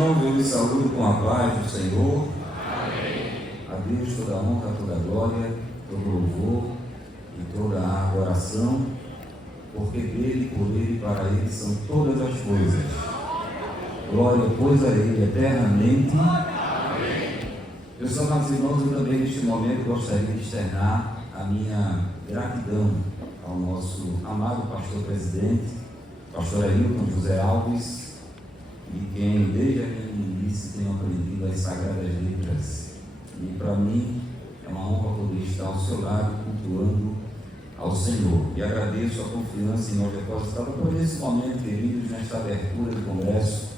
irmãos, eu lhes saúdo com a paz do Senhor. Amém. A Deus toda a honra, toda a glória, todo o louvor e toda a adoração, porque dele, por ele e para ele são todas as coisas. Glória, pois, a ele eternamente. Amém. Meus amados irmãos, eu também neste momento gostaria de externar a minha gratidão ao nosso amado pastor presidente, pastor Ailton José Alves, de quem desde aquele início tenho aprendido as sagradas letras. E para mim é uma honra poder estar ao seu lado, cultuando ao Senhor. E agradeço a confiança em nós depositada por esse momento, queridos, nesta abertura do congresso,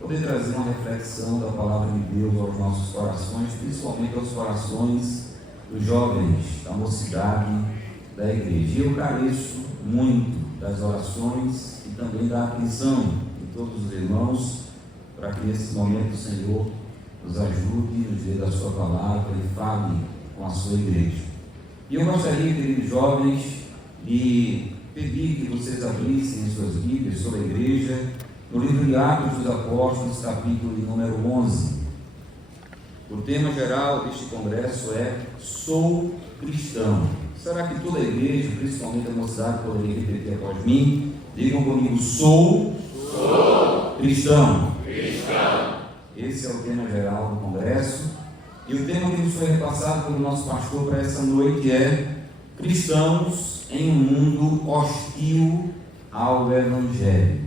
poder trazer uma reflexão da palavra de Deus aos nossos corações, principalmente aos corações dos jovens, da mocidade da igreja. E eu careço muito das orações e também da atenção de todos os irmãos, para que nesse momento o Senhor nos ajude, nos dê da sua palavra e fale com a sua igreja. E eu gostaria, queridos jovens, de pedir que vocês abrissem em suas Bíblias sobre a igreja, no livro de Atos dos Apóstolos, capítulo número 11. O tema geral deste congresso é Sou Cristão. Será que toda a igreja, principalmente a mocidade, poderia repetir após mim? Digam comigo: Sou cristão. Esse é o tema geral do congresso. E o tema que nos foi repassado pelo nosso pastor para essa noite é Cristãos em um mundo hostil ao Evangelho.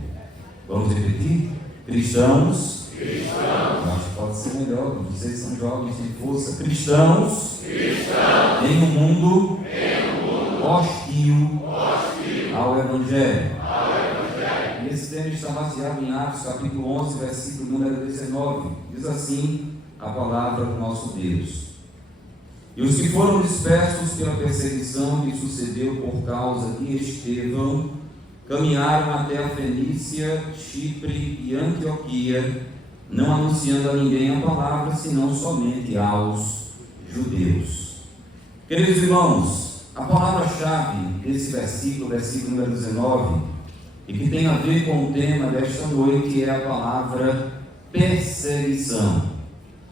Vamos repetir? Cristãos. Acho que pode ser melhor, vocês são jovens, têm força. Cristãos em um mundo hostil ao Evangelho. E esse tema está baseado em Atos capítulo 11, versículo número 19. Diz assim a palavra do nosso Deus: E os que foram dispersos pela perseguição que sucedeu por causa de Estevão, caminharam até a Fenícia, Chipre e Antioquia, não anunciando a ninguém a palavra, senão somente aos judeus. Queridos irmãos, a palavra-chave desse versículo, versículo número 19, e que tem a ver com o tema desta noite, é a palavra perseguição.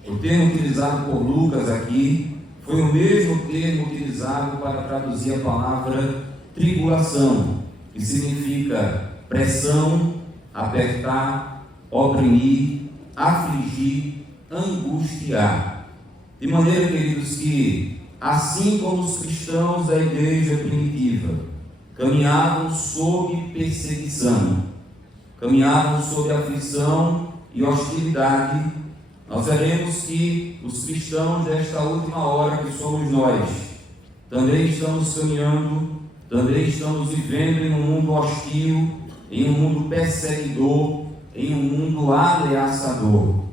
O termo utilizado por Lucas aqui foi o mesmo termo utilizado para traduzir a palavra tribulação, que significa pressão, apertar, oprimir, afligir, angustiar. De maneira, queridos, que assim como os cristãos da igreja primitiva caminhavam sob perseguição, caminhavam sob aflição e hostilidade, nós veremos que os cristãos desta última hora, que somos nós, também estamos caminhando, também estamos vivendo em um mundo hostil, em um mundo perseguidor, em um mundo ameaçador.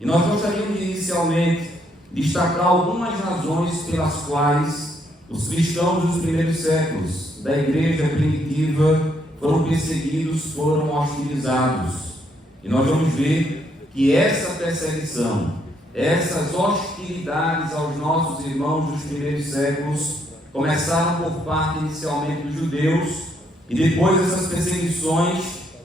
E nós gostaríamos de inicialmente destacar algumas razões pelas quais os cristãos dos primeiros séculos da igreja primitiva foram perseguidos, foram hostilizados. E nós vamos ver que essa perseguição, essas hostilidades aos nossos irmãos dos primeiros séculos começaram por parte inicialmente dos judeus, e depois essas perseguições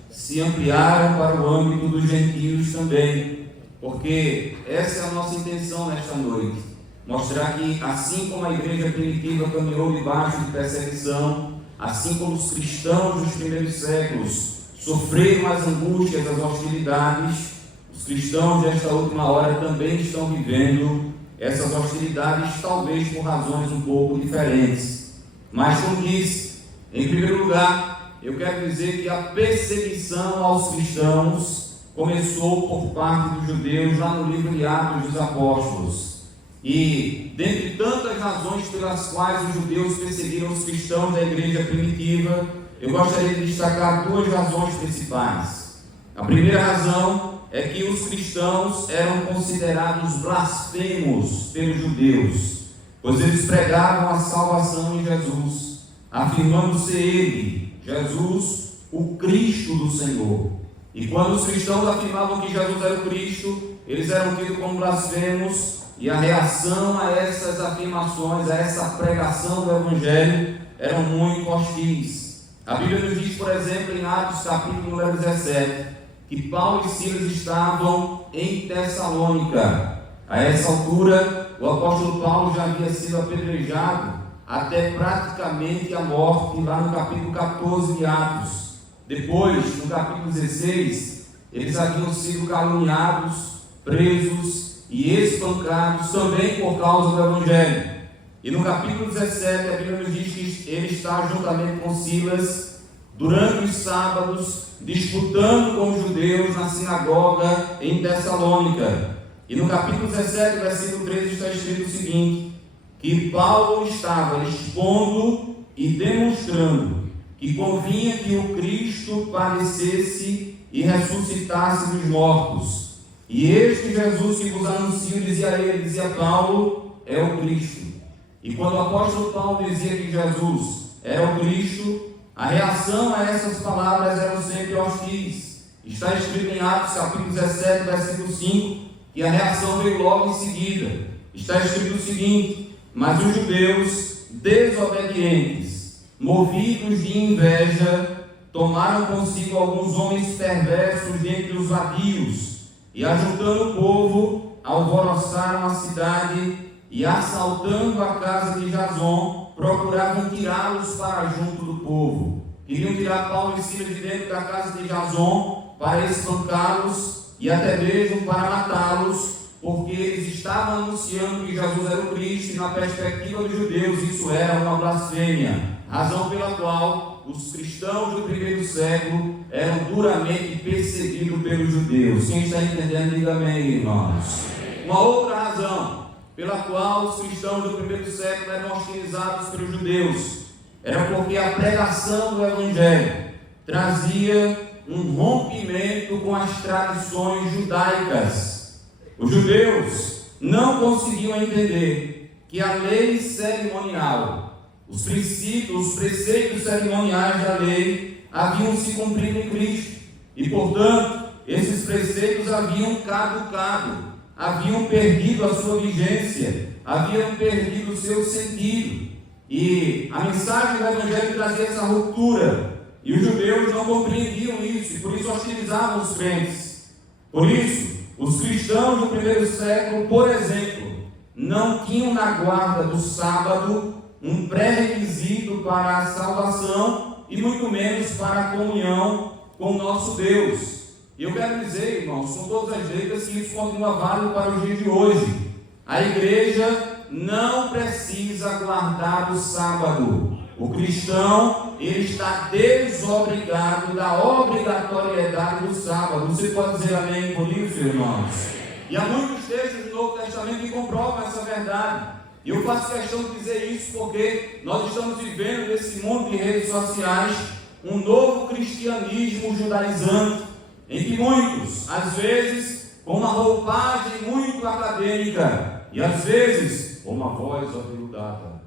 se ampliaram para o âmbito dos gentios também, porque essa é a nossa intenção nesta noite, mostrar que assim como a igreja primitiva caminhou debaixo de perseguição, assim como os cristãos dos primeiros séculos sofreram as angústias, as hostilidades, os cristãos desta última hora também estão vivendo essas hostilidades, talvez por razões um pouco diferentes. Mas, como disse, em primeiro lugar, eu quero dizer que a perseguição aos cristãos começou por parte dos judeus lá no livro de Atos dos Apóstolos. E, dentre tantas razões pelas quais os judeus perseguiram os cristãos da igreja primitiva, eu gostaria de destacar duas razões principais. A primeira razão é que os cristãos eram considerados blasfemos pelos judeus, pois eles pregavam a salvação em Jesus, afirmando ser Ele, Jesus, o Cristo do Senhor. E quando os cristãos afirmavam que Jesus era o Cristo, eles eram tidos como blasfemos, e a reação a essas afirmações, a essa pregação do Evangelho, eram muito hostis. A Bíblia nos diz, por exemplo, em Atos capítulo número 17, que Paulo e Silas estavam em Tessalônica. A essa altura, o apóstolo Paulo já havia sido apedrejado até praticamente a morte, lá no capítulo 14 de Atos. Depois, no capítulo 16, eles haviam sido caluniados, presos e espancados também por causa do Evangelho. E no capítulo 17, a Bíblia nos diz que ele está juntamente com Silas durante os sábados, disputando com os judeus na sinagoga em Tessalônica. E no capítulo 17, versículo 13, está escrito o seguinte: que Paulo estava expondo e demonstrando que convinha que o Cristo padecesse e ressuscitasse dos mortos. E este Jesus que vos anuncio, dizia Paulo, é o Cristo. E quando o apóstolo Paulo dizia que Jesus era o Cristo, a reação a essas palavras eram sempre hostis. Está escrito em Atos capítulo 17, versículo 5, que a reação veio logo em seguida. Está escrito o seguinte: mas os judeus desobedientes, movidos de inveja, tomaram consigo alguns homens perversos dentre os vadios, e ajuntando o povo, alvoroçaram a cidade, e assaltando a casa de Jason, procuravam tirá-los para junto do povo. Queriam tirar Paulo e Silas de dentro da casa de Jason para espancá-los e até mesmo para matá-los, porque eles estavam anunciando que Jesus era o Cristo, e na perspectiva dos judeus isso era uma blasfêmia, razão pela qual os cristãos do primeiro século eram duramente perseguidos pelos judeus. Quem está entendendo, diga amém, irmãos. Uma outra razão pela qual os cristãos do primeiro século eram hostilizados pelos judeus era porque a pregação do Evangelho trazia um rompimento com as tradições judaicas. Os judeus não conseguiam entender que a lei cerimonial, os princípios, os preceitos cerimoniais da lei haviam se cumprido em Cristo. E, portanto, esses preceitos haviam caducado, haviam perdido a sua vigência, haviam perdido o seu sentido. E a mensagem do Evangelho trazia essa ruptura. E os judeus não compreendiam isso, e por isso hostilizavam os crentes. Por isso, os cristãos do primeiro século, por exemplo, não tinham na guarda do sábado um pré-requisito para a salvação e muito menos para a comunhão com o nosso Deus. E eu quero dizer, irmãos, com todas as letras, que isso continua válido para os dias de hoje. A igreja não precisa guardar o sábado. O cristão, ele está desobrigado da obrigatoriedade do sábado. Você pode dizer amém por isso, irmãos? E há muitos textos do Novo Testamento que comprovam essa verdade. E eu faço questão de dizer isso porque nós estamos vivendo nesse mundo de redes sociais um novo cristianismo judaizante, em que muitos, às vezes, com uma roupagem muito acadêmica e às vezes com uma voz aveludada,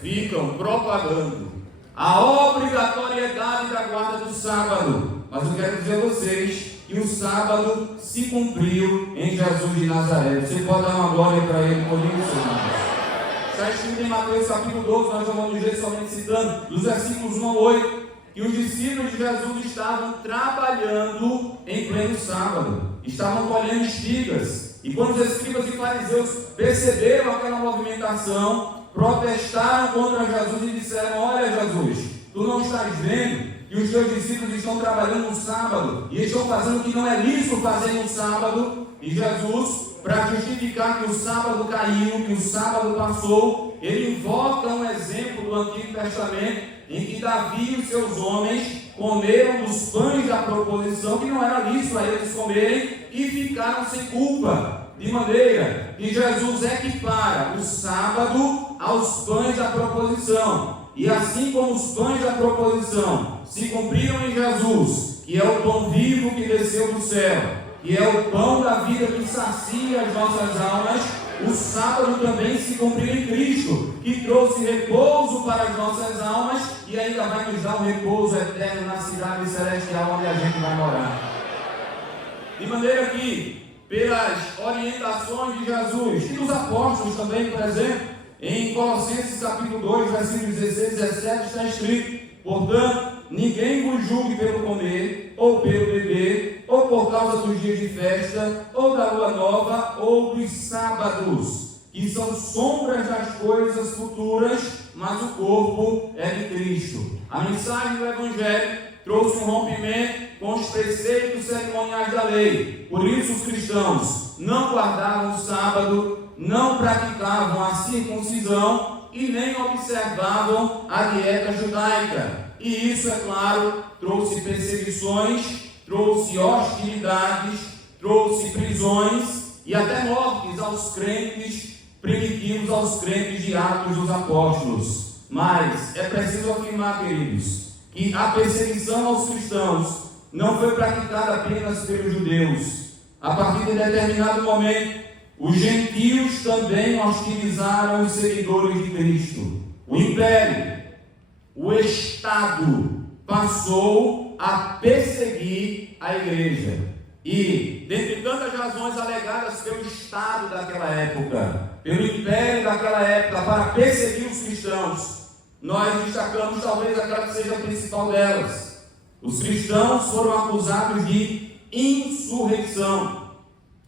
ficam propagando a obrigatoriedade da guarda do sábado. Mas eu quero dizer a vocês que o sábado se cumpriu em Jesus de Nazaré. Você pode dar uma glória para ele por isso, irmãos? Está escrito em Mateus capítulo 12, nós vamos dizer somente citando, dos versículos 1 a 8, que os discípulos de Jesus estavam trabalhando em pleno sábado, estavam colhendo espigas. E quando os escribas e fariseus perceberam aquela movimentação, protestaram contra Jesus e disseram: olha, Jesus, tu não estás vendo que os teus discípulos estão trabalhando no sábado e estão fazendo o que não é lícito fazer no sábado? E Jesus, para justificar que o sábado caiu, que o sábado passou, ele invoca um exemplo do Antigo Testamento, em que Davi e os seus homens comeram dos pães da proposição, que não era lícito a eles comerem, e ficaram sem culpa. De maneira que Jesus equipara o sábado aos pães da proposição. E assim como os pães da proposição se cumpriram em Jesus, que é o pão vivo que desceu do céu, que é o pão da vida que sacia as nossas almas, o sábado também se cumpriu em Cristo, que trouxe repouso para as nossas almas e ainda vai nos dar um repouso eterno na cidade celestial onde a gente vai morar. De maneira que, pelas orientações de Jesus e dos apóstolos também, por exemplo, em Colossenses capítulo 2, versículos 16 e 17 está escrito: portanto, ninguém vos julgue pelo comer, ou pelo beber, ou por causa dos dias de festa, ou da lua nova, ou dos sábados, que são sombras das coisas futuras, mas o corpo é de Cristo. A mensagem do Evangelho trouxe um rompimento com os preceitos cerimoniais da lei. Por isso os cristãos não guardavam o sábado, não praticavam a circuncisão e nem observavam a dieta judaica. E isso, é claro, trouxe perseguições, trouxe hostilidades, trouxe prisões e até mortes aos crentes primitivos, aos crentes de Atos dos Apóstolos. Mas é preciso afirmar, queridos, que a perseguição aos cristãos não foi praticada apenas pelos judeus. A partir de determinado momento, os gentios também hostilizaram os seguidores de Cristo. O império, o Estado, passou a perseguir a igreja. E, dentre tantas razões alegadas pelo Estado daquela época, pelo império daquela época, para perseguir os cristãos, nós destacamos talvez aquela que seja a principal delas. Os cristãos foram acusados de insurreição.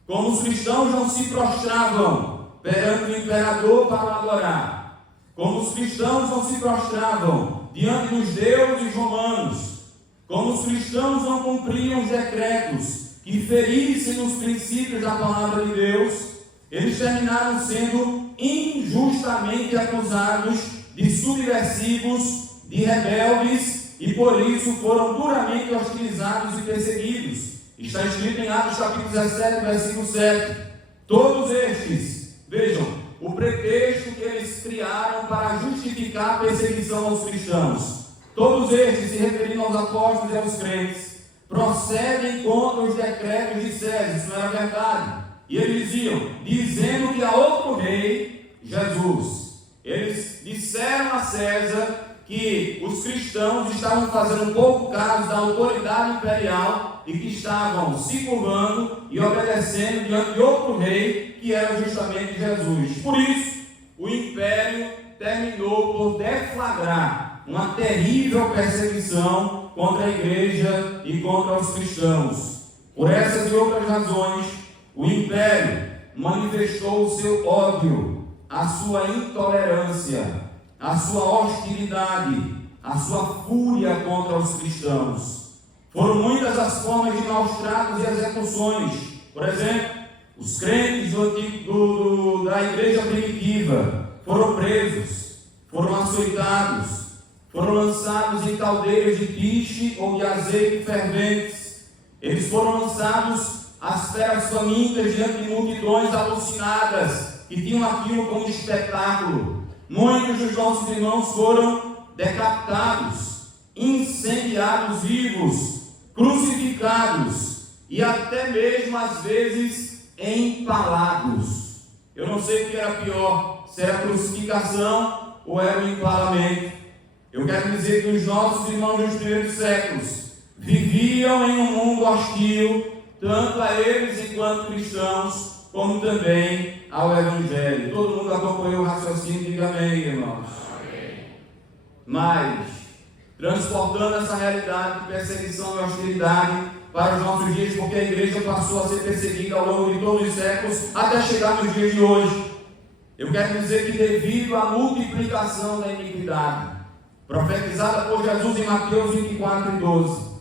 Como os cristãos não se prostravam perante o imperador para o adorar, como os cristãos não se prostravam diante dos deuses romanos, como os cristãos não cumpriam os decretos que ferissem os princípios da palavra de Deus, eles terminaram sendo injustamente acusados de subversivos, de rebeldes, e por isso foram duramente hostilizados e perseguidos. Está escrito em Atos capítulo 17, versículo 7. Todos estes, vejam, o pretexto que eles criaram para justificar a perseguição aos cristãos, todos estes, se referindo aos apóstolos e aos crentes, procedem contra os decretos de César. Isso não era verdade. E eles diziam, dizendo que há outro rei, Jesus. Eles disseram a César que os cristãos estavam fazendo pouco caso da autoridade imperial e que estavam se curvando e obedecendo diante de outro rei, que era justamente Jesus. Por isso, o império terminou por deflagrar uma terrível perseguição contra a igreja e contra os cristãos. Por essas e outras razões, o império manifestou o seu ódio, a sua intolerância, a sua hostilidade, a sua fúria contra os cristãos. Foram muitas as formas de maus tratos e execuções. Por exemplo, os crentes da igreja primitiva foram presos, foram açoitados, foram lançados em caldeiras de piche ou de azeite ferventes. Eles foram lançados às feras famintas diante de multidões alucinadas que tinham aquilo como espetáculo. Muitos dos nossos irmãos foram decapitados, incendiados vivos, crucificados e até mesmo às vezes empalados. Eu não sei o que era pior, se era a crucificação ou era o empalamento. Eu quero dizer que os nossos irmãos dos primeiros séculos viviam em um mundo hostil, tanto a eles enquanto cristãos, como também ao Evangelho. Todo mundo acompanhou o raciocínio, diga amém, irmãos. Amém. Mas, transportando essa realidade de perseguição e hostilidade para os nossos dias, porque a igreja passou a ser perseguida ao longo de todos os séculos, até chegar nos dias de hoje. Eu quero dizer que devido à multiplicação da iniquidade, profetizada por Jesus em Mateus 24 e 12,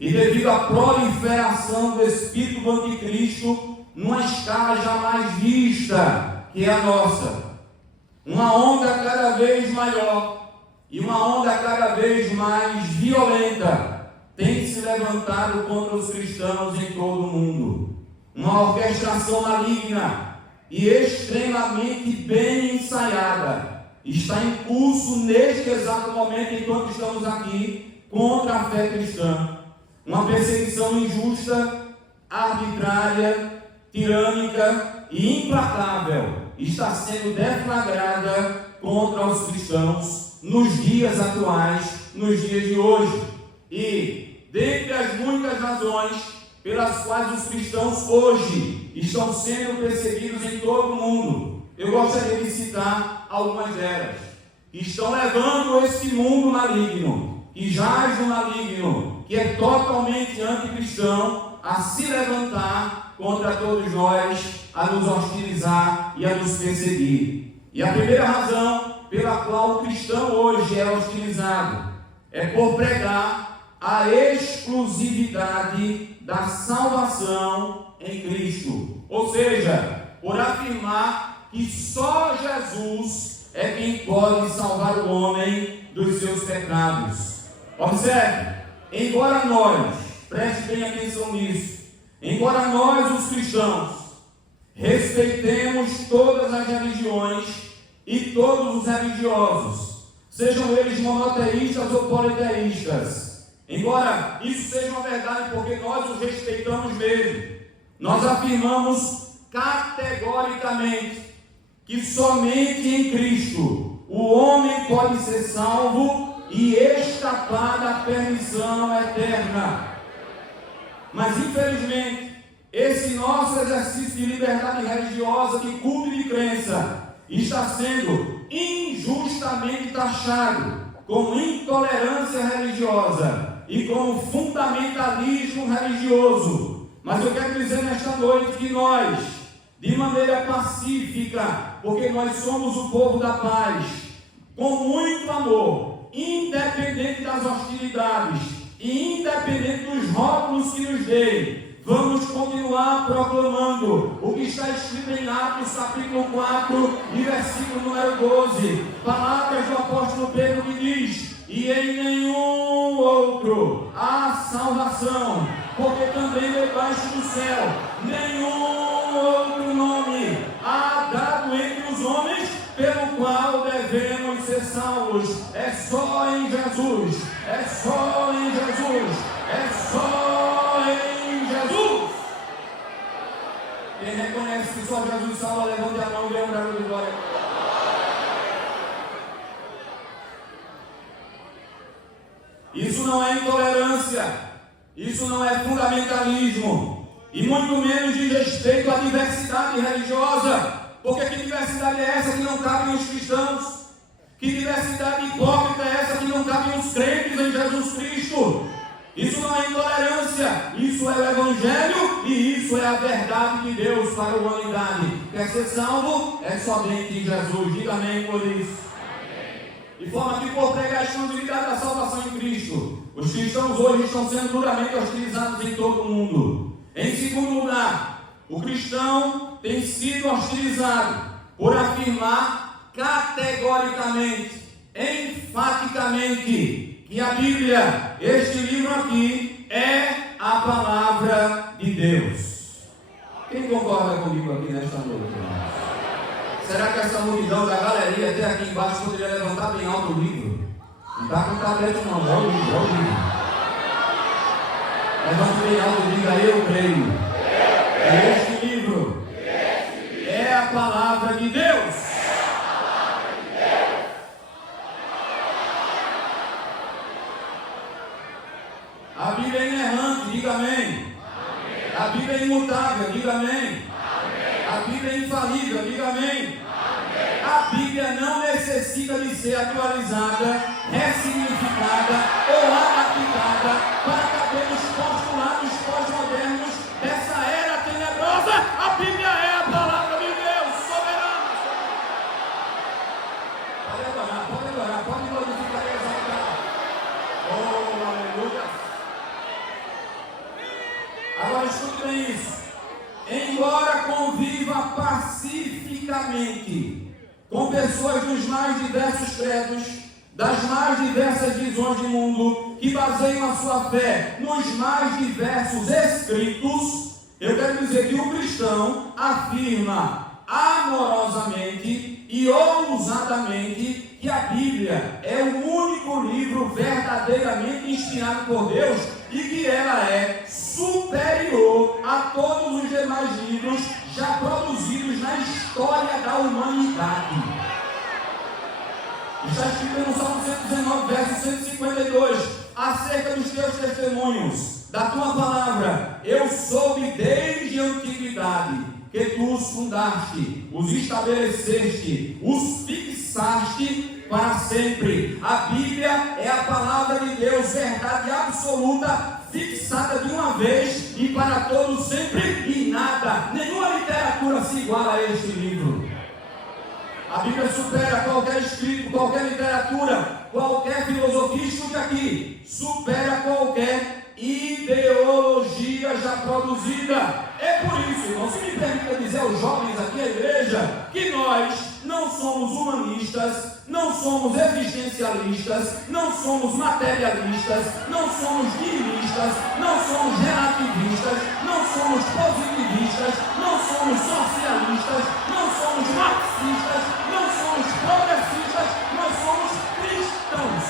e devido à proliferação do espírito do anticristo, numa escala jamais vista, que é a nossa, uma onda cada vez maior e uma onda cada vez mais violenta tem se levantado contra os cristãos em todo o mundo. Uma orquestração maligna e extremamente bem ensaiada está em curso neste exato momento, enquanto estamos aqui, contra a fé cristã. Uma perseguição injusta, arbitrária, tirânica e implacável está sendo deflagrada contra os cristãos nos dias atuais, nos dias de hoje. E, dentre as muitas razões pelas quais os cristãos hoje estão sendo perseguidos em todo o mundo, eu gostaria de citar algumas delas, que estão levando esse mundo maligno, que jaz no maligno, que é totalmente anticristão, a se levantar contra todos nós, a nos hostilizar e a nos perseguir. E a primeira razão pela qual o cristão hoje é hostilizado é por pregar a exclusividade da salvação em Cristo. Ou seja, por afirmar que só Jesus é quem pode salvar o homem dos seus pecados. Observe, embora nós, preste bem atenção nisso, embora nós, os cristãos, respeitemos todas as religiões e todos os religiosos, sejam eles monoteístas ou politeístas, embora isso seja uma verdade porque nós os respeitamos mesmo, nós afirmamos categoricamente que somente em Cristo o homem pode ser salvo e escapar da perdição eterna. Mas infelizmente, esse nosso exercício de liberdade religiosa, de culto e de crença, está sendo injustamente taxado como intolerância religiosa e como fundamentalismo religioso. Mas eu quero dizer nesta noite que nós, de maneira pacífica, porque nós somos o povo da paz, com muito amor, independente das hostilidades e independente dos rótulos que nos deem, vamos continuar proclamando o que está escrito em Atos capítulo 4 e versículo número 12, palavras do apóstolo Pedro que diz: e em nenhum outro há salvação, porque também debaixo do céu nenhum outro nome há dado entre os homens pelo qual devemos ser salvos. É só em Jesus, é só em Jesus, é só em Jesus. Quem reconhece que só Jesus salva, levante a mão e dê um brado de glória. Isso não é intolerância, isso não é fundamentalismo, e muito menos diz respeito à diversidade religiosa, porque que diversidade é essa que não cabe nos cristãos? Que diversidade hipócrita é essa que não cabe nos crentes em Jesus Cristo? Isso não é intolerância, isso é o Evangelho e isso é a verdade de Deus para a humanidade. Quer ser salvo? É somente em Jesus. Diga amém por isso. De forma que, por pregar a exclusividade da salvação em Cristo, os cristãos hoje estão sendo duramente hostilizados em todo o mundo. Em segundo lugar, o cristão tem sido hostilizado por afirmar categoricamente, enfaticamente, que a Bíblia, este livro aqui, é a palavra de Deus. Quem concorda comigo aqui nesta noite, irmãos? Será que essa multidão da galeria até aqui embaixo poderia levantar bem alto o livro? Não está com tablete não, é o livro, é o livro. Levante bem alto e diga: eu creio. Este livro é a palavra de Deus. A Bíblia é inerrante, diga amém. A Bíblia é imutável, diga amém. A Bíblia é infalível, diga amém. A Bíblia não necessita de ser atualizada, ressignificada ou adaptada para caber nos postulados pós-modernos dessa era tenebrosa. A Bíblia é a palavra de Deus, soberana. Pode adorar, pode glorificar e exaltar. Oh, aleluia. Agora escute bem isso. Embora conviva pacificamente com pessoas dos mais diversos credos, das mais diversas visões de mundo, que baseiam a sua fé nos mais diversos escritos, eu quero dizer que o cristão afirma amorosamente e ousadamente que a Bíblia é o único livro verdadeiramente inspirado por Deus e que ela é superior a todos os demais livros já produzidos na história da humanidade. Está escrito no Salmo 119, verso 152, acerca dos teus testemunhos, da tua palavra: eu soube desde a antiguidade que tu os fundaste, os estabeleceste, os fixaste para sempre. A Bíblia é a palavra de Deus, verdade absoluta, fixada de uma vez e para todos sempre, e nada, nenhuma literatura se iguala a este livro. A Bíblia supera qualquer escrito, qualquer literatura, qualquer filosofia, escute aqui, supera qualquer ideologia já produzida. É por isso, irmão, se me permita dizer aos jovens aqui na igreja, que nós não somos humanistas, não somos existencialistas, não somos materialistas, não somos nihilistas, não somos relativistas, não somos positivistas, não somos socialistas, não somos marxistas, não somos progressistas, nós somos cristãos.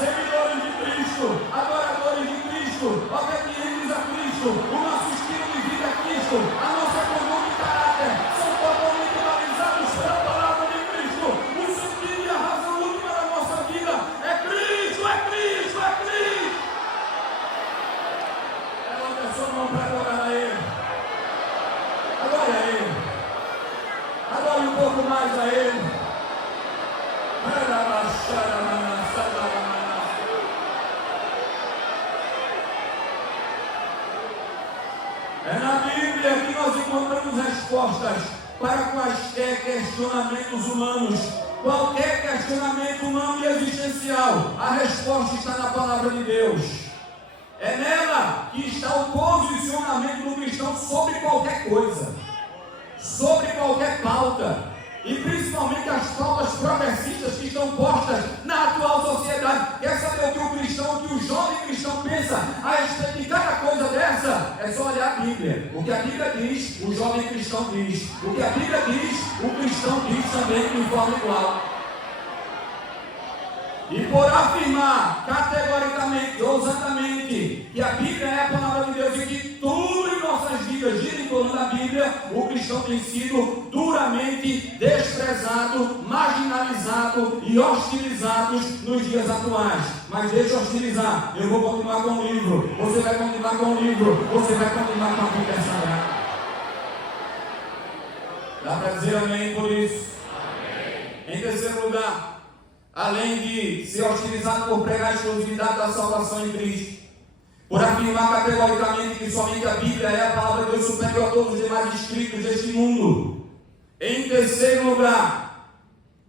Seguidores de Cristo, adoradores de Cristo, obedientes a Cristo, o nosso estilo de vida é Cristo, a nossa conduta e caráter são totalmente balizados pela palavra de Cristo. O sentido e a razão última da nossa vida é Cristo, é Cristo, é Cristo. Levanta a sua mão para adorar a Ele. Adore a Ele. Adore um pouco mais a Ele. É na Bíblia que nós encontramos respostas para quaisquer questionamentos humanos. Qualquer questionamento humano e existencial, a resposta está na palavra de Deus. É nela que está o posicionamento do cristão sobre qualquer coisa, sobre qualquer pauta. E principalmente as pautas progressistas que estão postas na atual sociedade. Quer saber o que o cristão, o que o jovem cristão pensa a respeito de cada coisa dessa? É só olhar a Bíblia. O que a Bíblia diz, o jovem cristão diz. O que a Bíblia diz, o cristão diz também de forma igual. E por afirmar categoricamente, ousadamente, que a Bíblia é a palavra de Deus e que tudo em nossas vidas gira em torno da Bíblia, o cristão tem sido duramente desprezado, marginalizado e hostilizado nos dias atuais. Mas deixa eu hostilizar, eu vou continuar com o livro, você vai continuar com o livro, você vai continuar com a Bíblia Sagrada. Dá para dizer amém por isso? Amém. Em terceiro lugar, além de ser hostilizado por pregar a exclusividade da salvação em Cristo, por afirmar categoricamente que somente a Bíblia é a palavra de Deus superior a todos os demais escritos deste mundo. Em terceiro lugar,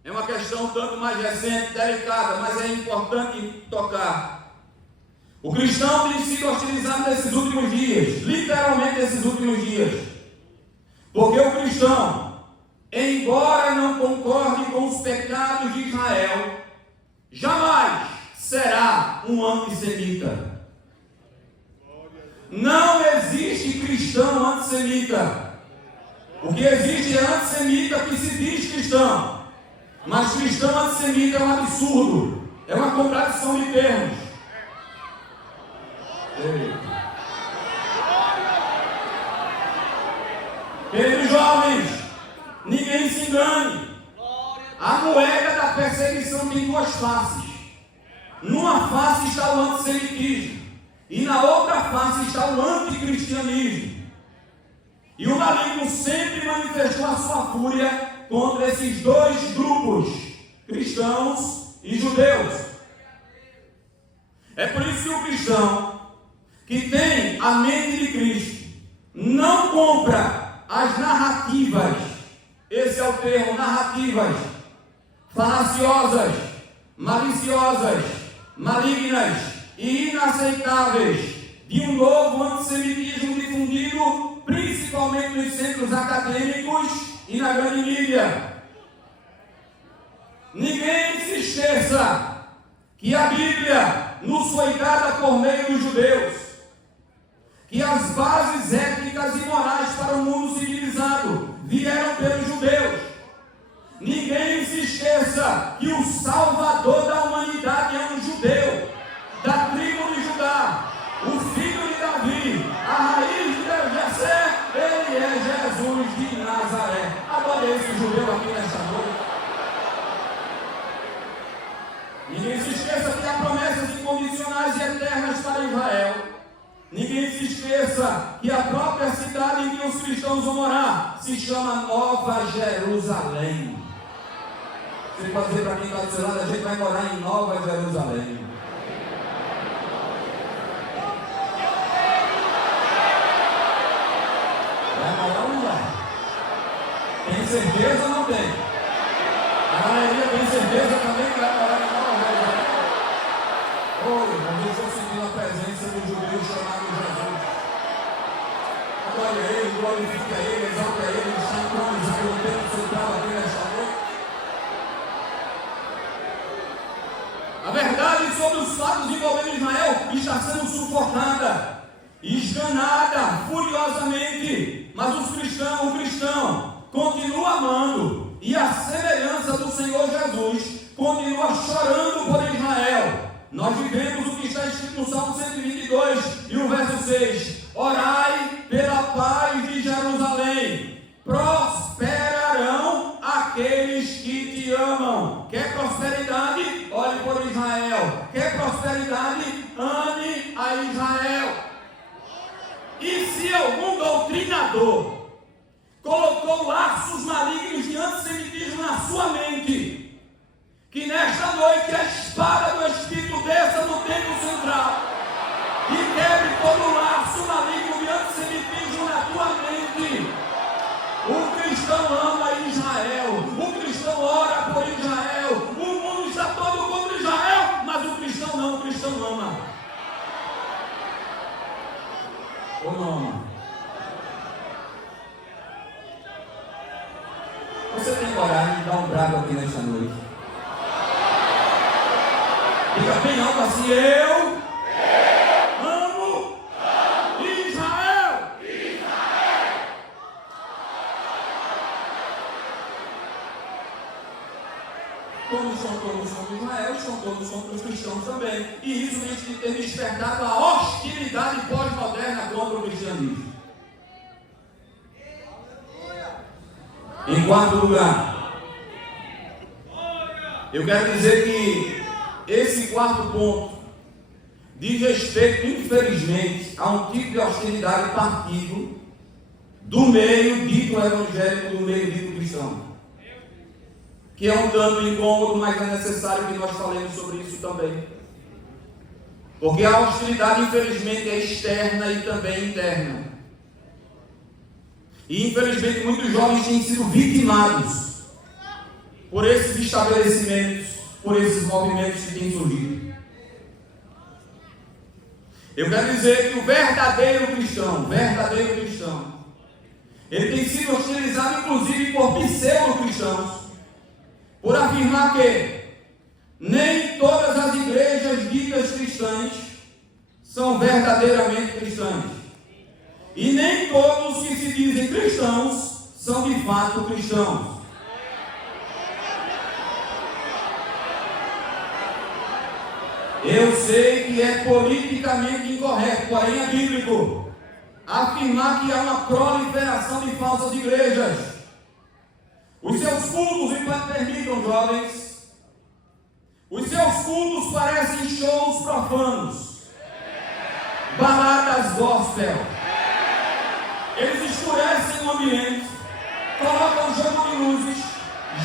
é uma questão tanto mais recente, delicada, mas é importante tocar. O cristão tem sido hostilizado nesses últimos dias, literalmente nesses últimos dias, porque o cristão, embora não concorde com os pecados de Israel, jamais será um antissemita. Não existe cristão antissemita. O que existe é antissemita que se diz cristão. Mas cristão antissemita é um absurdo. É uma contradição de termos. Queridos jovens, ninguém se engane. A moeda da perseguição tem duas faces. Numa face está o antissemitismo e na outra face está o anticristianismo. E o maligno sempre manifestou a sua fúria contra esses dois grupos, cristãos e judeus. É por isso que o cristão que tem a mente de Cristo não compra as narrativas, esse é o termo, narrativas falaciosas, maliciosas, malignas e inaceitáveis de um novo antissemitismo difundido principalmente nos centros acadêmicos e na grande mídia. Ninguém se esqueça que a Bíblia nos foi dada por meio dos judeus, que as bases étnicas e morais para o mundo civilizado vieram pelos judeus. Ninguém se esqueça que o Salvador da humanidade é um judeu, da tribo de Judá, o filho de Davi, a raiz de Jessé, ele é Jesus de Nazaré. Adore esse judeu aqui nesta noite. Ninguém se esqueça que há promessas incondicionais e eternas para Israel. Ninguém se esqueça que a própria cidade em que os cristãos vão morar se chama Nova Jerusalém. Você pode dizer para quem está do seu lado: a gente vai morar em Nova Jerusalém. Vai morar ou não vai? Tem certeza ou não tem? A maioria tem certeza também que vai morar em Nova Jerusalém. Oi, eu estou sentindo a presença do judeu chamado Jesus. Adore a Ele, glorifique a Ele, exalte a Ele, Ele está entronizado no tempo central aqui nesta noite. A verdade sobre os fatos envolvendo Israel está sendo sufocada, esganada furiosamente, mas o cristão continua amando, e a semelhança do Senhor Jesus continua chorando por Israel. Nós vivemos o que está escrito no Salmo 122 e o verso 6: orai pela paz de Jerusalém, prosperarão aqueles que te amam. Quer prosperidade? Olhe por Israel. Quer prosperidade? Ame a Israel. E se algum doutrinador colocou laços malignos de antissemitismo na sua mente, que nesta noite a espada do Espírito desça no templo central e quebre todo laço maligno de antissemitismo na tua mente. O cristão ama Israel, o cristão ora por Israel, o mundo está todo contra Israel, mas o cristão não, o cristão ama. Ou não ama? Você tem coragem de dar um brado aqui nesta noite? Diga bem alto assim: eu amo Israel. Todos são contra Israel, são todos contra os cristãos também. E isso tem despertado a hostilidade pós-moderna contra o cristianismo. Em quarto lugar, eu quero dizer que esse quarto ponto diz respeito, infelizmente, a um tipo de hostilidade partido do meio dito evangélico, do meio dito cristão, que é um tanto incômodo, mas é necessário que nós falemos sobre isso também, porque a hostilidade, infelizmente, é externa e também interna. E infelizmente muitos jovens têm sido vitimados por esses estabelecimentos, por esses movimentos que têm surgido. Eu quero dizer que o verdadeiro cristão, ele tem sido hostilizado inclusive por pseudo-cristãos, por afirmar que nem todas as igrejas ditas cristãs são verdadeiramente cristãs. E nem todos que se dizem cristãos são de fato cristãos. Eu sei que é politicamente incorreto, porém é bíblico, afirmar que há uma proliferação de falsas igrejas. Os seus cultos, enquanto permitam, jovens, os seus cultos parecem shows profanos, baladas gospel. Eles escurecem o ambiente, colocam jogo de luzes,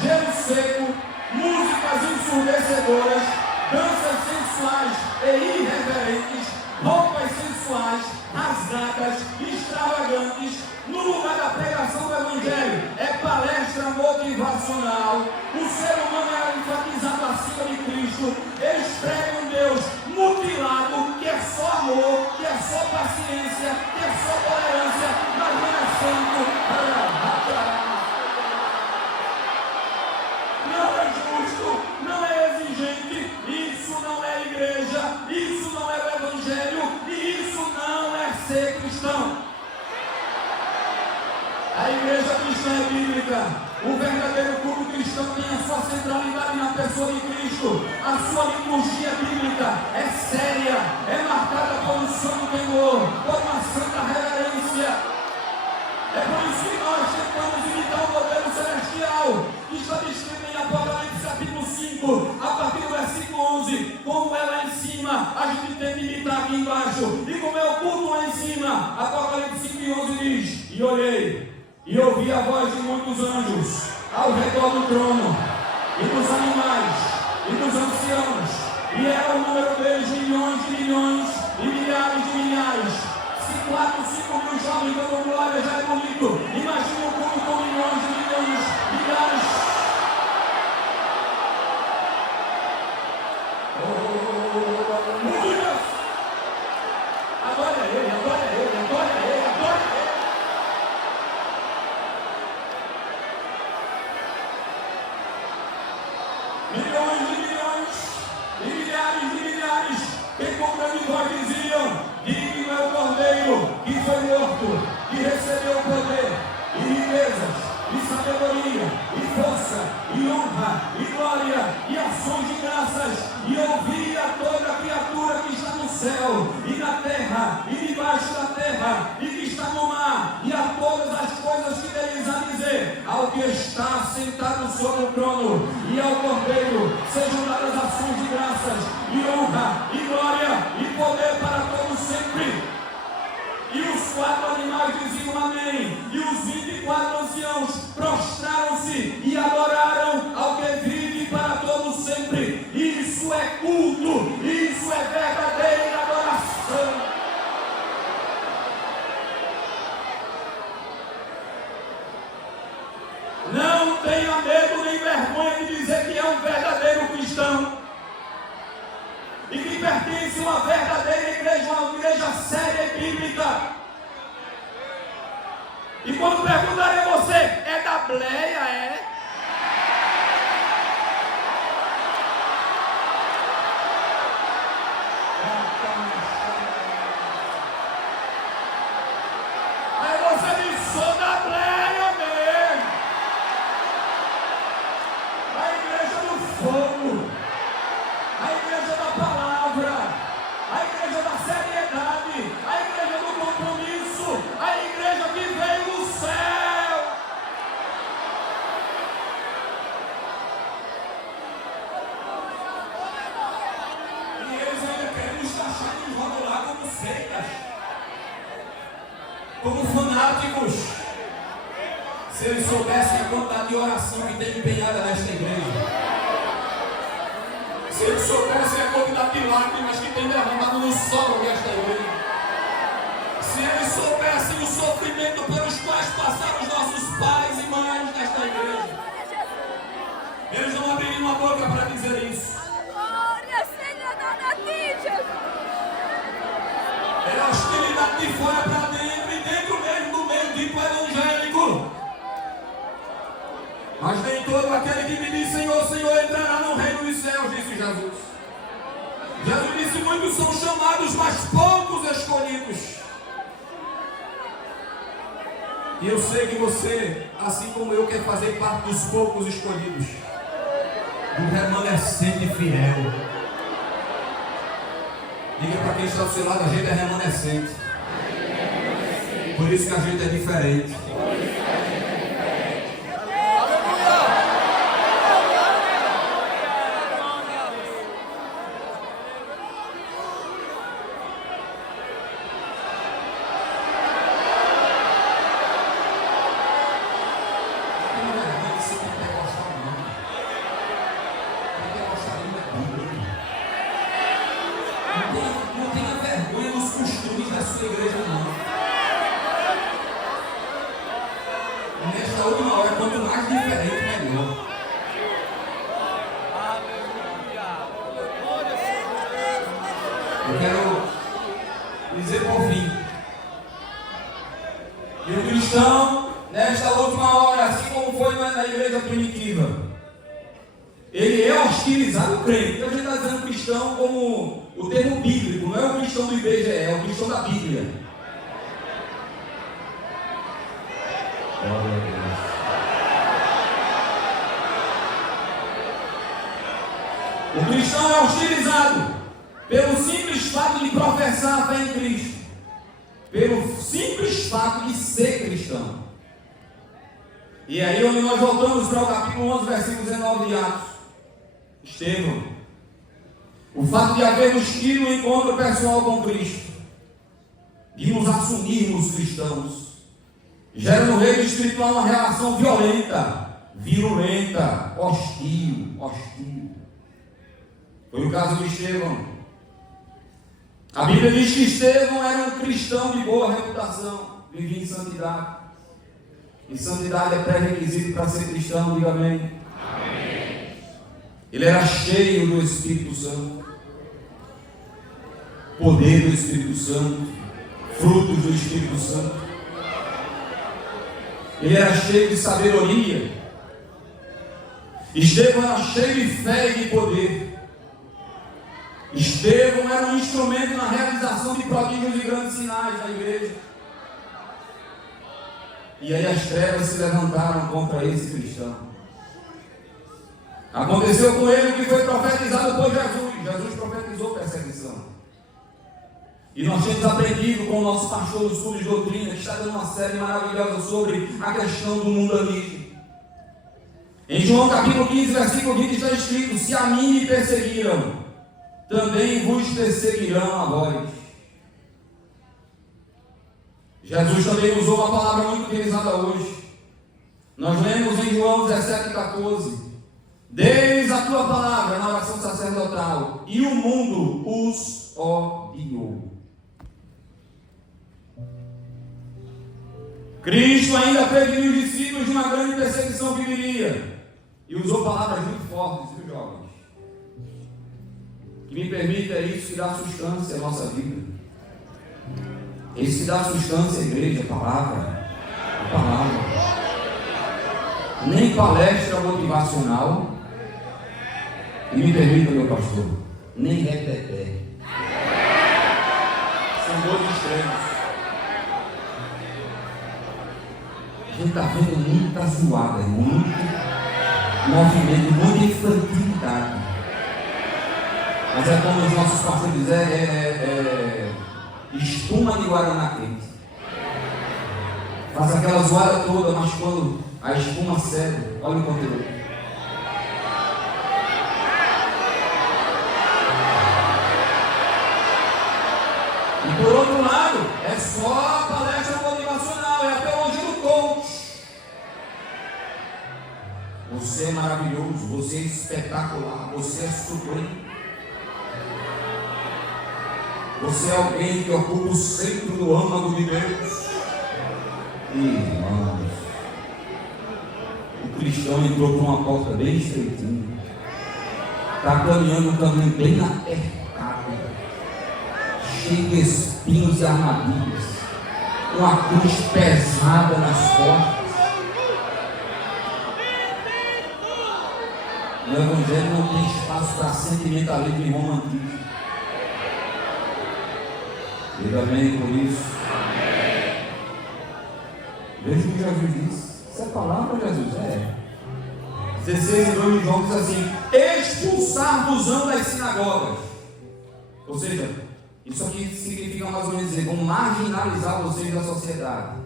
gelo seco, músicas ensurdecedoras, danças sensuais e irreverentes, roupas sensuais, rasgadas, extravagantes. No lugar da pregação do Evangelho, é palestra motivacional. O ser humano é enfatizado acima de Cristo. Eles pregam um Deus mutilado, que é só amor, que é só paciência, que é só tolerância, mas não é santo. Não é justo, não é exigente. Isso não é igreja, isso não é o Evangelho, e isso não é ser cristão. A igreja cristã é bíblica. O verdadeiro culto cristão tem a sua centralidade na pessoa de Cristo. A sua liturgia bíblica é séria, é marcada por um santo temor, por uma santa reverência. É por isso que nós tentamos imitar o modelo celestial que está descrito em Apocalipse capítulo 5, a partir do versículo 11. Como é lá em cima, a gente tenta imitar aqui embaixo. E como é o culto lá em cima, Apocalipse 5 e 11 diz: e olhei, e ouvi a voz de muitos anjos ao redor do trono, e dos animais, e dos anciãos, e era o número deles milhões de milhões, e milhares de milhares. Se 4, 5 mil jovens dando glória já é bonito, imagine o culto com milhões de milhões, milhares. Adora ele, adora ele, adora ele, adora ele. Milhões de milhões, e milhares de milhares, que com grande voz diziam: digno é o Cordeiro que foi morto, que recebeu poder, e riquezas, e sabedoria, e força, e honra, e glória, e ações de graças, e ouvia toda criatura que está no céu, e na terra, e debaixo da terra, e que está no mar, e a todas as coisas que deles a dizer, ao que está sentado sobre o trono, e ao Cordeiro, sejam dadas ações de graças, e honra, e glória, e poder para todos sempre. E os 4 animais diziam amém, e os 24 anciãos prostraram-se e adoraram ao que vive para todos sempre. Isso é culto, isso é verdadeira adoração. Não tenha medo nem vergonha de dizer que é um verdadeiro cristão e que pertence a uma verdadeira igreja, uma igreja séria e bíblica. E quando perguntarem a você, é da Bleia, é? Aí você diz, sou da Bleia mesmo. A igreja do fogo, a igreja da palavra, a igreja da seriedade, a igreja do compromisso, a igreja que veio do céu. E eles ainda querem nos taxar e nos rotular como seitas, como fanáticos. Se eles soubessem a quantidade de oração que tem empenhada nesta igreja, se eles soubessem a quantidade de lágrimas que tem derramado no solo desta igreja, se eles soubessem o sofrimento pelos quais passaram os nossos pais e mães nesta igreja, eles não abririam a boca para dizer isso. É a hostilidade de fora para dentro e dentro mesmo do meio tipo evangélico. Mas nem todo aquele que me diz Senhor, Senhor entrará no reino dos céus, disse Jesus. Jesus disse, muitos são chamados, mas poucos escolhidos. E eu sei que você, assim como eu, quer fazer parte dos poucos escolhidos, do remanescente fiel. Diga para quem está ao seu lado, a gente é remanescente. Por isso que a gente é diferente. Não tenha vergonha dos costumes da sua igreja, não. Nesta última hora, quanto mais diferente, melhor. Eu quero dizer por fim. E o cristão, nesta última hora, assim como foi na igreja primitiva, ele é hostilizado o crente. Então a gente está dizendo cristão como o termo bíblico, não é o cristão do IBGE, é o cristão da Bíblia. O cristão é hostilizado pelo simples fato de professar a fé em Cristo, pelo simples fato de ser cristão. E aí onde nós voltamos para o capítulo 11, versículo 19 de Atos. Estevão, o fato de havermos tido um encontro pessoal com Cristo, de nos assumirmos cristãos, gera no reino espiritual uma relação violenta, virulenta, hostil. Foi o caso de Estevão. A Bíblia diz que Estevão era um cristão de boa reputação, vivia em santidade. E santidade é pré-requisito para ser cristão, diga amém. Amém. Ele era cheio do Espírito Santo, poder do Espírito Santo, frutos do Espírito Santo. Ele era cheio de sabedoria. Estevão era cheio de fé e de poder. Estevão era um instrumento na realização de prodígios e grandes sinais na igreja. E aí as trevas se levantaram contra esse cristão. Aconteceu com ele o que foi profetizado por Jesus. Jesus profetizou perseguição. E nós temos aprendido com o nosso pastor do Estudo de Doutrina, que está dando uma série maravilhosa sobre a questão do mundanismo. Em João capítulo 15, versículo 20 está escrito: se a mim me perseguiram, também vos perseguirão a vós. Jesus também usou uma palavra muito utilizada hoje. Nós lemos em João 17,14: deis a tua palavra na oração sacerdotal, e o mundo os odiou. Cristo ainda preveniu os discípulos de uma grande perseguição que viria, e usou palavras muito fortes, viu, jovens? Que me permita, é isso que dá sustância à nossa vida. É isso que dá sustância à igreja, a palavra. Nem palestra motivacional, e me permita, meu pastor, nem reteté. São dois extremos. A gente está vendo muita zoada, muito movimento, muita infantilidade. Mas é como os nossos pastores dizem, espuma de guaraná quente. Faz aquela zoada toda, mas quando a espuma cede, olha o conteúdo. E por outro lado, é só a palestra motivacional, é a teologia do coach. Você é maravilhoso, você é espetacular, você é supremo. Você é alguém que ocupa o centro do âmago de Deus. Irmãos, o cristão entrou por uma porta bem estreitinha, está caminhando um caminho bem apertado, cheio de espinhos e armadilhas, uma cruz pesada nas costas. No Evangelho não tem espaço para sentimentalismo e romantismo. Diga amém por isso. Amém. Veja o que Jesus disse. Isso é a palavra de Jesus, 16 e 2 de João diz assim: expulsar-vos-ão das sinagogas. Ou seja, isso aqui significa mais ou menos dizer, vão marginalizar vocês da sociedade.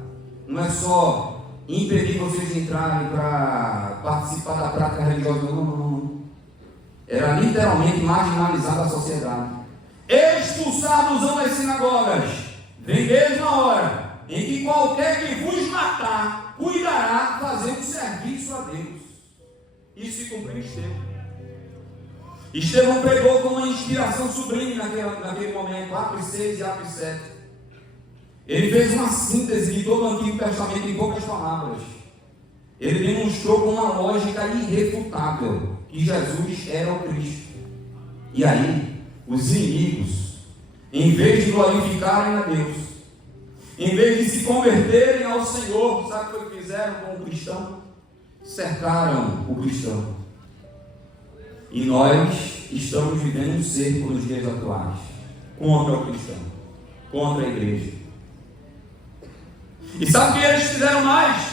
Não é só impedir vocês de entrarem para participar da prática religiosa, não. Era literalmente marginalizar da sociedade. Expulsar-vos-ão das sinagogas, vendeis na hora em que qualquer que vos matar cuidará fazendo serviço a Deus. Isso se cumpriu em Estevão. Estevão pregou com uma inspiração sublime naquele momento, Atos 6 e Atos 7. Ele fez uma síntese de todo o Antigo Testamento em poucas palavras. Ele demonstrou com uma lógica irrefutável que Jesus era o Cristo. E aí, os inimigos, em vez de glorificarem a Deus, em vez de se converterem ao Senhor, sabe o que fizeram com o cristão? Cercaram o cristão. E nós estamos vivendo um cerco nos dias atuais contra o cristão, contra a igreja. E sabe o que eles fizeram mais?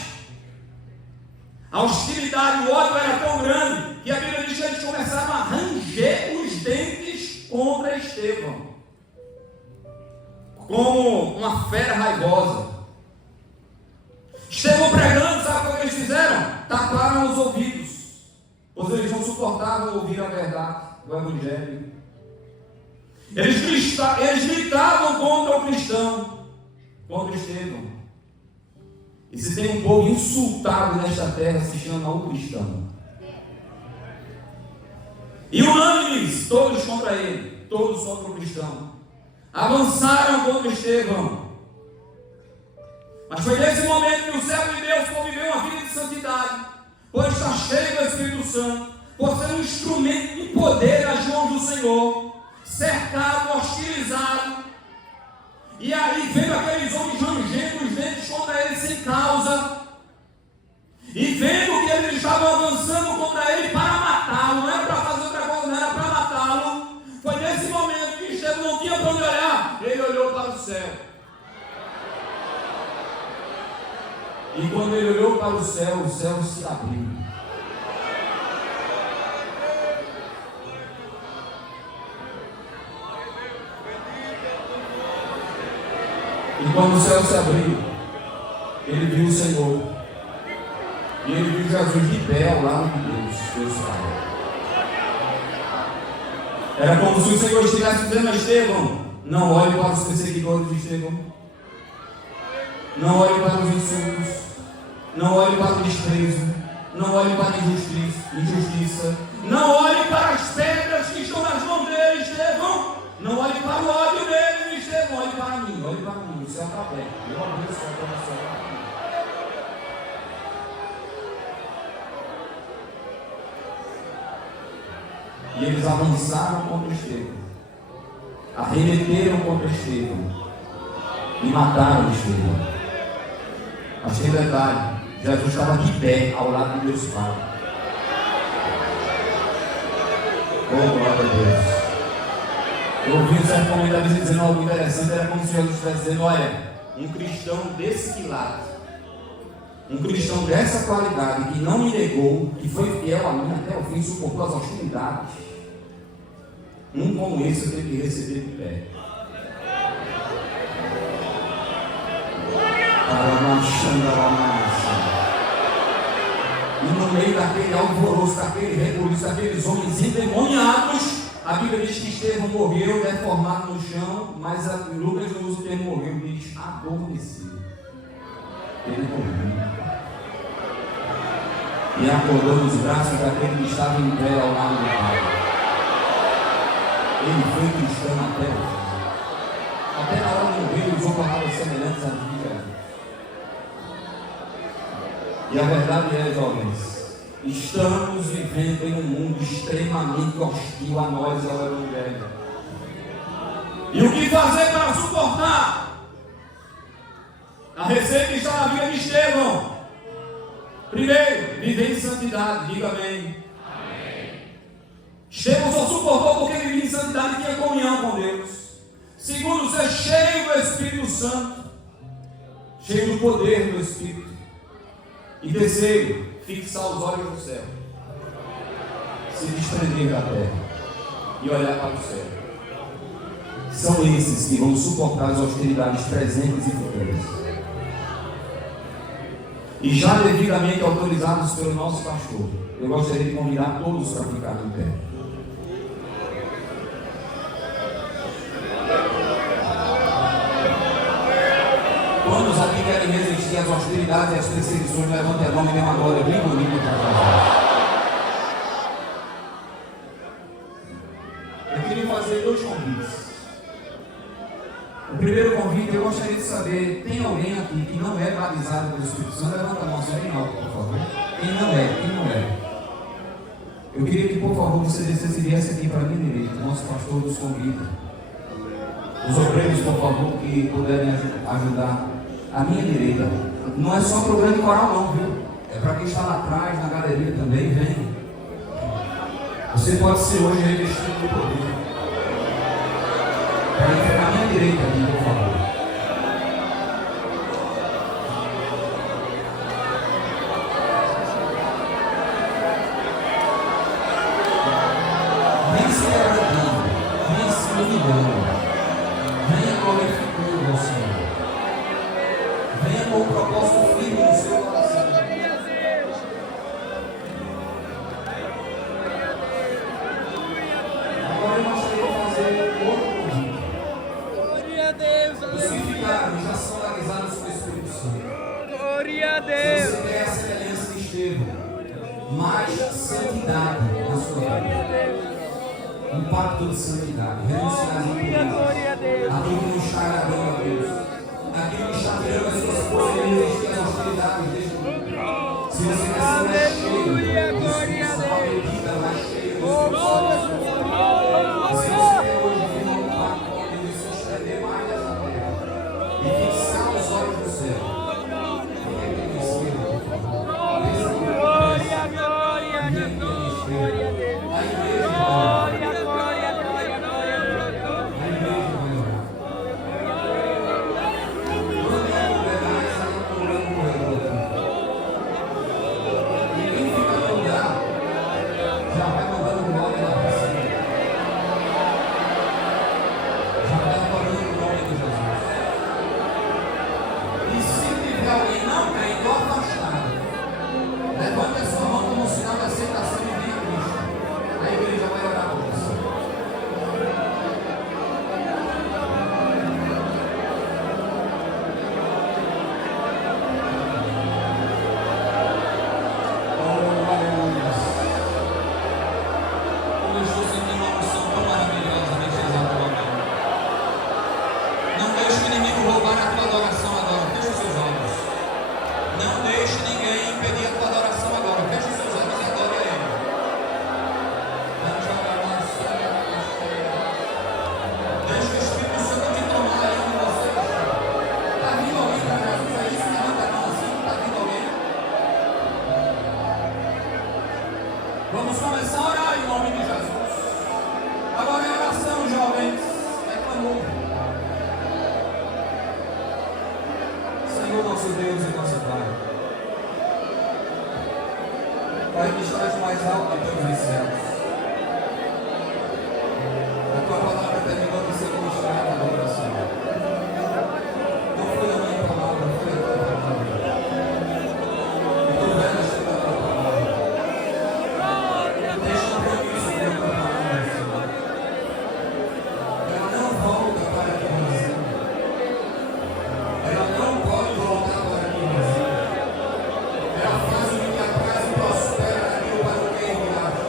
A hostilidade, o ódio era tão grande que a Bíblia diz que eles começaram a ranger os dentes contra Estevão, como uma fera raivosa. Estevão pregando, sabe o que eles fizeram? Taparam os ouvidos, pois eles não suportavam ouvir a verdade do Evangelho. Eles gritavam contra o cristão, contra Estevão. E se tem um povo insultado nesta terra, se chama o cristão. E unânimes, todos contra ele, todos contra o cristão. Avançaram contra Estevão. Mas foi nesse momento que o servo de Deus, por viver uma vida de santidade, por estar cheio do Espírito Santo, por ser um instrumento de poder nas mãos do Senhor, cercado, hostilizado, e aí vendo aqueles homens rangendo os dentes contra ele sem causa, e vendo que eles estavam avançando contra ele para matá-lo, não era para fazer outra coisa, não era para matá-lo. Foi nesse momento que Estevão não tinha para onde olhar, ele olhou para o céu. E quando ele olhou para o céu se abriu. E quando o céu se abriu, ele viu o Senhor. E ele viu Jesus de pé ao lado de Deus Pai. Era como se o Senhor estivesse dizendo a Estevão: não olhe para os perseguidores de Estevão. Não olhe para os insultos. Não olhe para o desprezo. Não olhe para a injustiça. Não olhe para as pedras que estão nas mãos dele, Estevão. Não olhe para o ódio dele, Estevão. Olhe para mim, olhe para mim. O céu está aberto. Eu abri o céu para você. E eles avançaram contra Estevão, arremeteram contra Estevão e mataram Estevão. Mas tem detalhe: Jesus estava de pé ao lado de Deus Pai. Oh, glória a Deus. Eu ouvi um certo comentário dizendo algo interessante. Era como se Jesus estivesse dizendo: olha, um cristão desse quilate, um cristão dessa qualidade, que não me negou, que foi fiel a mim até o fim, suportou as hostilidades, um como esse eu tenho que receber de pé. E no meio daquele alvoroço, daquele rebuliço, daqueles homens endemoniados, a Bíblia diz que Estevão morreu deformado no chão, mas Lucas não usa o termo morreu, diz adormecido. Ele morreu. E acordou nos braços daquele que estava em pé ao lado do Pai. Ele foi cristão até hoje. Até na hora de morrer, ele usou palavras semelhantes à vida. E a verdade é, jovens, estamos vivendo em um mundo extremamente hostil a nós e ao Evangelho. E o que fazer para suportar a receita que está na vida de Estevão? Primeiro, viver em santidade. Diga amém. Amém. Estevão só suportou porque vivia em santidade e tinha comunhão com Deus. Segundo, ser cheio do Espírito Santo, cheio do poder do Espírito. E terceiro, fixar os olhos no céu, se desprender da terra e olhar para o céu. São esses que vão suportar as hostilidades presentes e futuras. E já devidamente autorizados pelo nosso pastor, eu gostaria de convidar todos para ficar em pé. Quantos aqui querem resistir às hostilidades e às perseguições? Levante a mão e dê uma glória bem bonita para nós. Eu queria fazer 2 convites. O primeiro convite, eu gostaria de saber: tem alguém aqui que não é batizado pelo Espírito Santo? Levanta a mão, só bem alto, por favor. Quem não é? Eu queria que, por favor, você descesse e viesse aqui para a minha direita. O nosso pastor nos convida. Os obreiros, por favor, que puderem ajudar à minha direita. Não é só para o grande coral não, viu? É para quem está lá atrás, na galeria também, vem. Você pode ser hoje revestido do poder. Para entrar na minha direita aqui, por favor. Vem se quebrantando, vem se humilhando, venha glorificando ao Senhor, venha com um propósito firme no seu coração. Agora eu gostaria de fazer outro convite. Estevão, mais santidade na sua vida. Um pacto de santidade. Renunciar a aquilo que não está agradando a Deus. Aquilo que está tirando as suas forças e resistir às hostilidades deste mundo. Se você quer ser mais cheio de sua medida, mais cheio de sua se você quer hoje firmar um pacto com Deus e se estender mais nessa terra e fixar os olhos do céu, fique aqui no esquerdo, por favor. Glória, glória, glória a Deus. A igreja vai orar. A igreja vai orar. Quando é liberar, está procurando o corredor. E quem fica no lugar já vai mandando glória lá para cima. Já vai adorando o nome de Jesus. E se tiver alguém não crente ou afastado, levante a sua mão como um sinal de aceitação e venha a Cristo. A igreja vai orar por você. Oh, aleluia. Eu estou sentindo uma unção tão maravilhosa nesse exato momento. Não deixe o inimigo roubar a tua adoração agora. Feche os seus olhos. Não deixe ninguém impedir a tua adoração agora. Feche os seus olhos e adore a Ele. Deixe o Espírito Santo te tomar aí onde você está. Está vindo alguém para Jesus aí? Se levanta a mão assim. Está vindo alguém? Vamos começar a orar em nome de Jesus. Agora é oração, jovens. É clamor. Senhor nosso Deus e nosso Pai, Pai que estás mais alto que todos os céus, a tua palavra terminou de ser ministrada agora, Senhor. Não foi a minha palavra, foi a tua palavra. E tu velas pela tua palavra. Deixa um compromisso com a tua palavra, Senhor. Ela não volta para ti vazia. Ela não pode voltar para ti vazia. Ela faz o que te apraz e prospera naquilo para o que enviaste.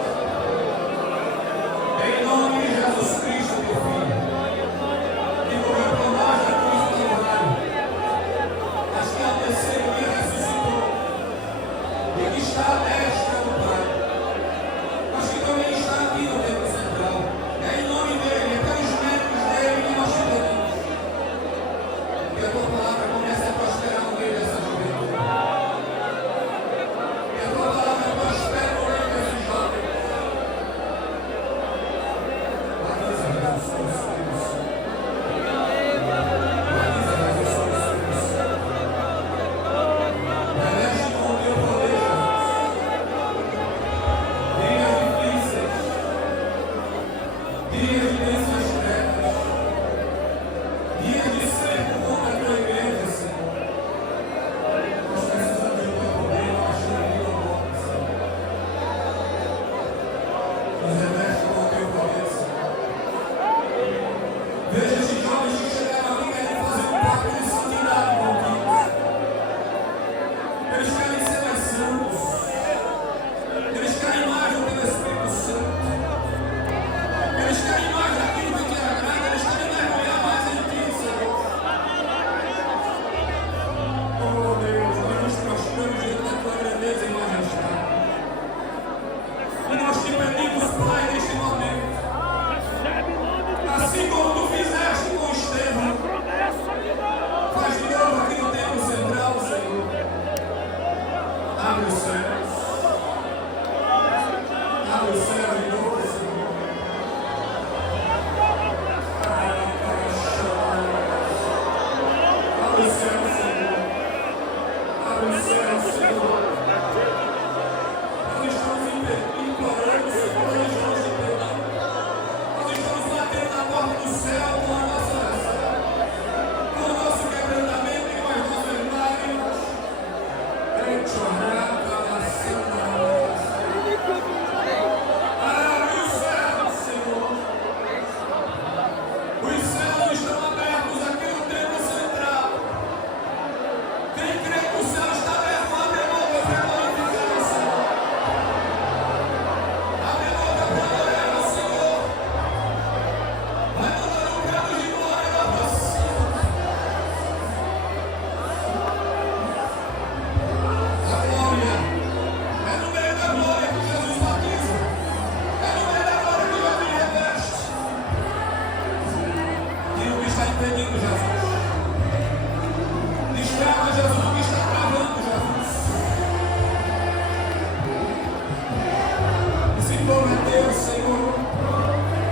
Deus, Senhor.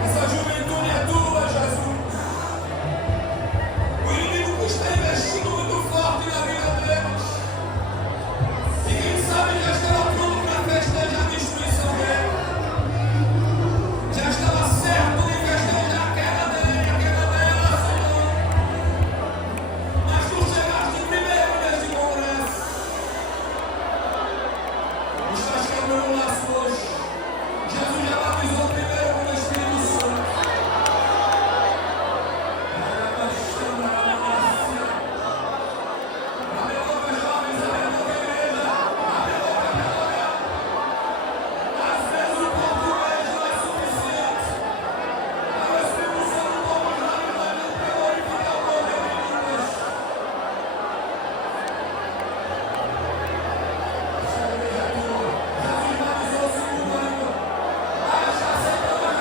Essa juventude é tua, Jesus. O inimigo está investindo muito forte na vida deles. E quem sabe já estava pronto para festejar a destruição dele. Já estava certo de festejar a queda dele, a queda dela, Senhor. Mas tu chegaste primeiro nesse congresso. Estás quebrando o laço hoje. Jesus já batizou primeiro com o Espírito Santo. Às vezes o português não é suficiente. Mas o Espírito Santo toma os lábios da gente para glorificar o poder de Deus. Essa igreja é tua. Jesus batizou o segundo ainda. Acha Satanás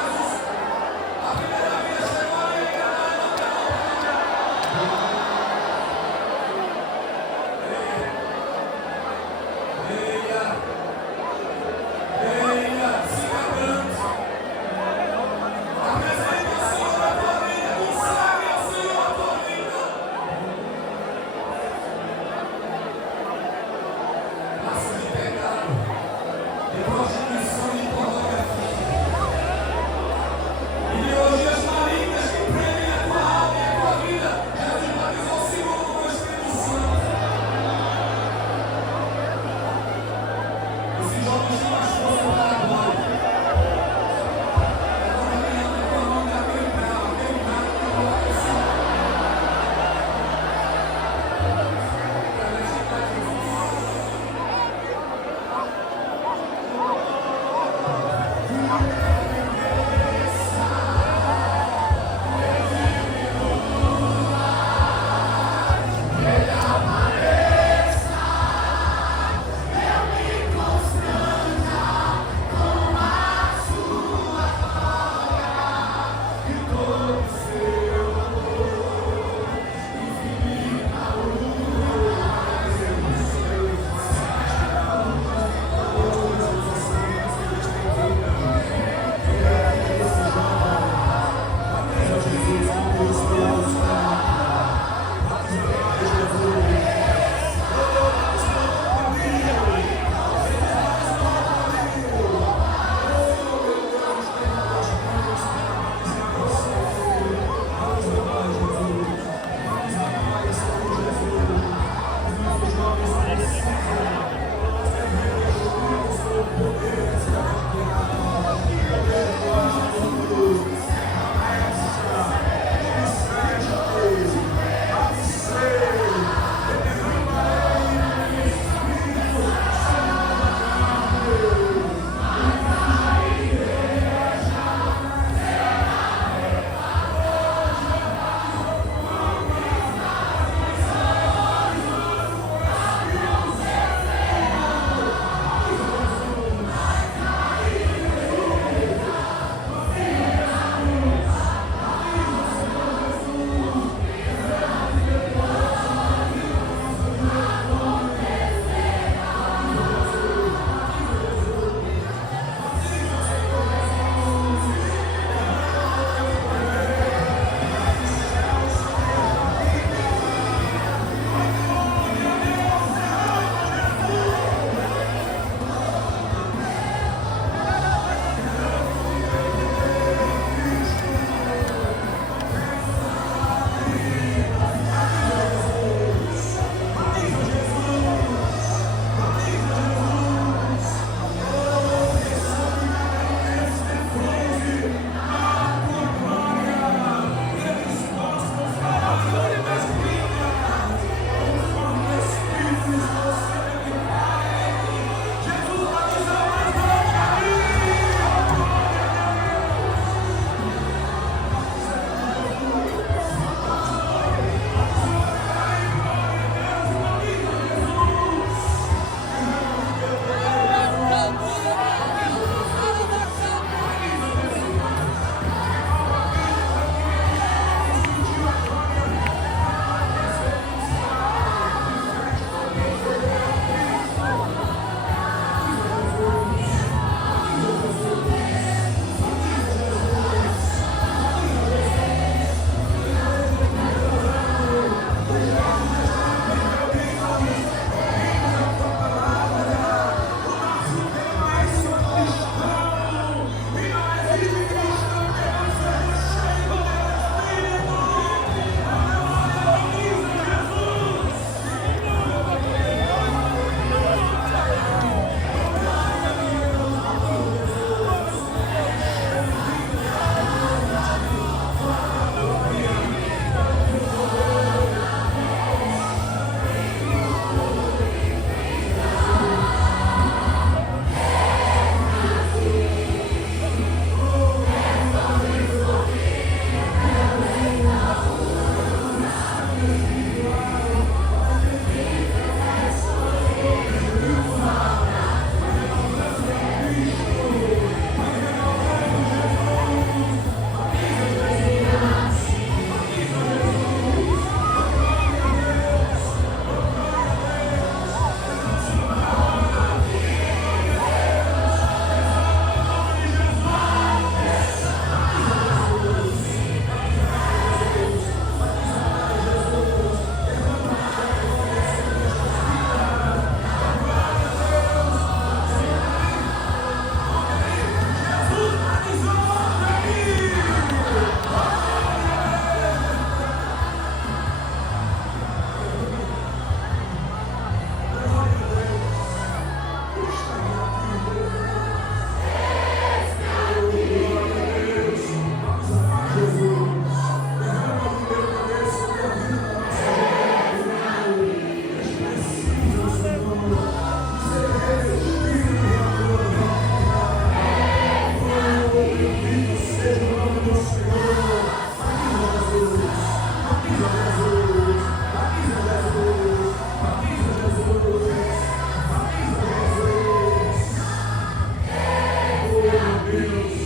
Deus.